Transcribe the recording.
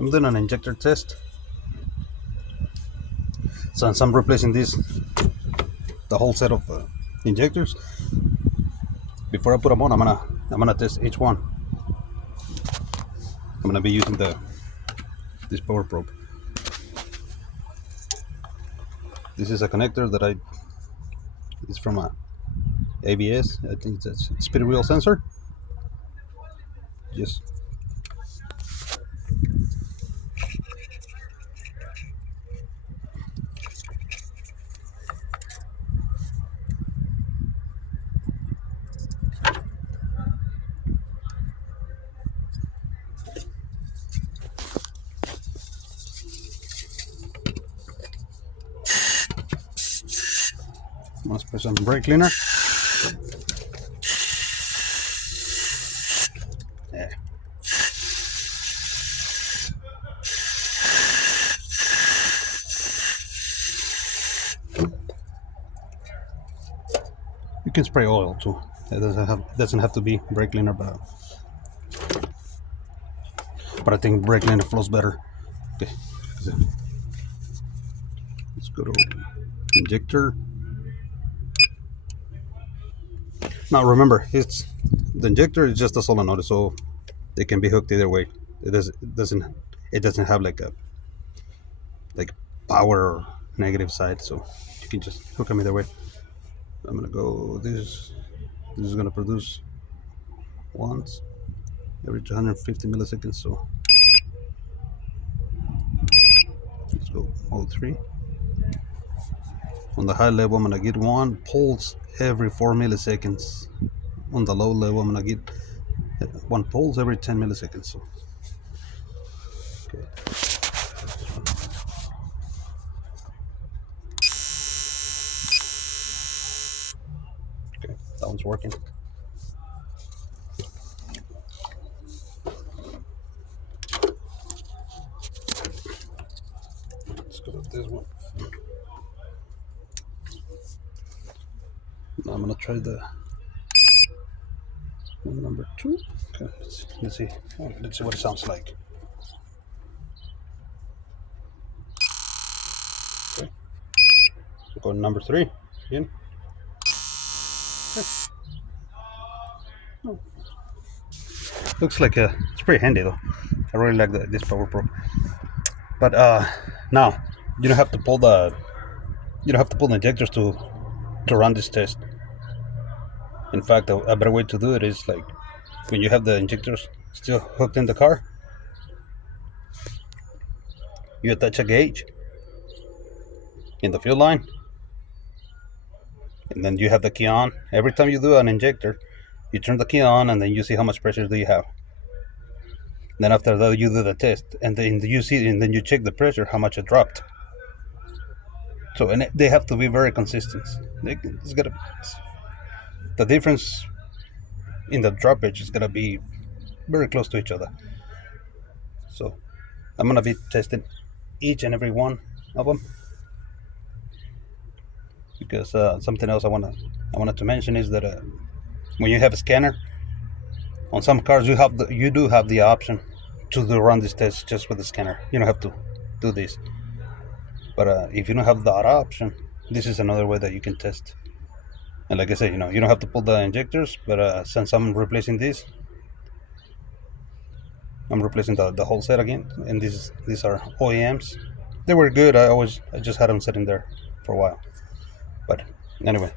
I'm doing an injector test. So I'm replacing the whole set of injectors. Before I put them on, I'm gonna test each one. I'm gonna be using this power probe. This is a connector that it's from a ABS. I think it's a speed wheel sensor. Just I'm gonna spray some brake cleaner. Yeah. You can spray oil too. It doesn't have to be brake cleaner, but I think brake cleaner flows better. Okay. Let's go to injector. Now remember, the injector is just a solenoid, so they can be hooked either way. It doesn't have like power or negative side, so you can just hook them either way. I'm gonna go this is gonna produce once every 250 milliseconds, so let's go mode 3. On the high level, I'm gonna get one pulse every 4 milliseconds. On the low level, I'm gonna get one pulse every 10 milliseconds. So okay. Okay, that one's working. Let's go with this one. Now I'm gonna try the number 2. Okay, let's see what it sounds like. Okay, we'll go to number 3 again. Okay. Oh. Looks like it's pretty handy though. I really like this power probe. But now you don't have to pull the injectors to run this test. In fact, a better way to do it is like when you have the injectors still hooked in the car, you attach a gauge in the fuel line, and then you have the key on. Every time you do an injector, you turn the key on, and then you see how much pressure do you have. Then after that, you do the test, and then you check the pressure, how much it dropped. So, and they have to be very consistent. The difference in the droppage is gonna be very close to each other. So I'm gonna be testing each and every one of them, because something else I wanted to mention is that when you have a scanner on some cars, you do have the option to run this test just with the scanner. You don't have to do this. But if you don't have that option, this is another way that you can test. And like I said, you don't have to pull the injectors, but since I'm replacing this, I'm replacing the whole set again. And these are OEMs. They were good. I just had them sitting there for a while. But anyway,